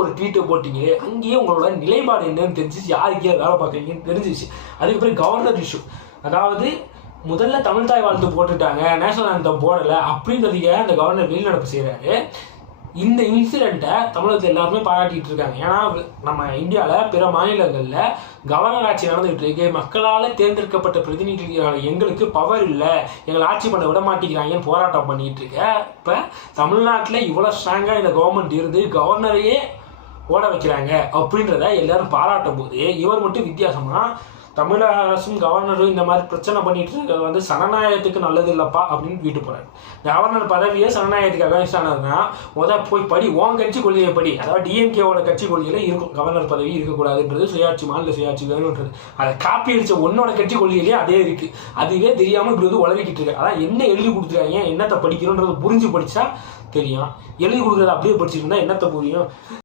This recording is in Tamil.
ஒரு ட்வீட்டை போட்டிங்களே, அங்கேயே உங்களோட நிலைப்பாடு என்னன்னு தெரிஞ்சிச்சு, யாருக்கே வேலை பார்க்குறீங்கன்னு தெரிஞ்சிச்சு. அதுக்கப்புறம் கவர்னர் இஷ்யூ, அதாவது முதல்ல தமிழ் தாய் வாழ்த்து போட்டுட்டாங்க, நேஷனல் ஆந்தம் போடலை அப்படின்றதுக்கே அந்த கவர்னர் வெளிநடப்பு செய்கிறாரு. இந்த இன்சிடெண்ட்டை தமிழகத்தில் எல்லாருமே பாராட்டிகிட்டு இருக்காங்க. ஏன்னா நம்ம இந்தியாவில் பிற மாநிலங்களில் கவர்னர் ஆட்சி நடந்துகிட்டு இருக்கு, மக்களால் தேர்ந்தெடுக்கப்பட்ட பிரதிநிதிகள் எங்களுக்கு பவர் இல்லை, எங்களை ஆட்சி பண்ண விட மாட்டேங்கிறாங்கன்னு போராட்டம் பண்ணிகிட்டு இருக்க. இப்போ தமிழ்நாட்டில் இவ்வளோ ஸ்ட்ராங்காக இந்த கவர்மெண்ட் இருந்து கவர்னரையே ஓட வைக்கிறாங்க அப்படின்றத எல்லாரும் பாராட்டும் போது, இவர் மட்டும் வித்தியாசமாக தமிழக அரசும் கவர்னரும் இந்த மாதிரி பிரச்சனை பண்ணிட்டு இருக்கிறது வந்து சனநாயகத்துக்கு நல்லது இல்லைப்பா அப்படின்னு வீட்டு போறாரு. கவர்னர் பதவியே சனநாயகத்துக்கு அகேன்ஸ்டானதுன்னா போய் படி, ஓன் கட்சி கொள்கையை படி. அதாவது டிஎம்கேவோட கட்சி கொள்கையில இருக்கும் கவர்னர் பதவி இருக்கக்கூடாதுன்றது, சுயாட்சி மாநில சுயாட்சி வேணுன்றது. அதை காப்பி அடிச்ச உன்னோட கட்சி கொள்கையிலேயே அதே இருக்கு. அதுவே தெரியாம இப்படி வந்து உளறிக்கிட்டு இருக்கு. அதான் என்ன எழுதி கொடுத்துருக்காங்க, என்னத்தை படிக்கணுன்றது புரிஞ்சு படிச்சா தெரியும். எழுதி கொடுக்குறத அப்படியே படிச்சுட்டு இருந்தா என்னத்தை புரியும்?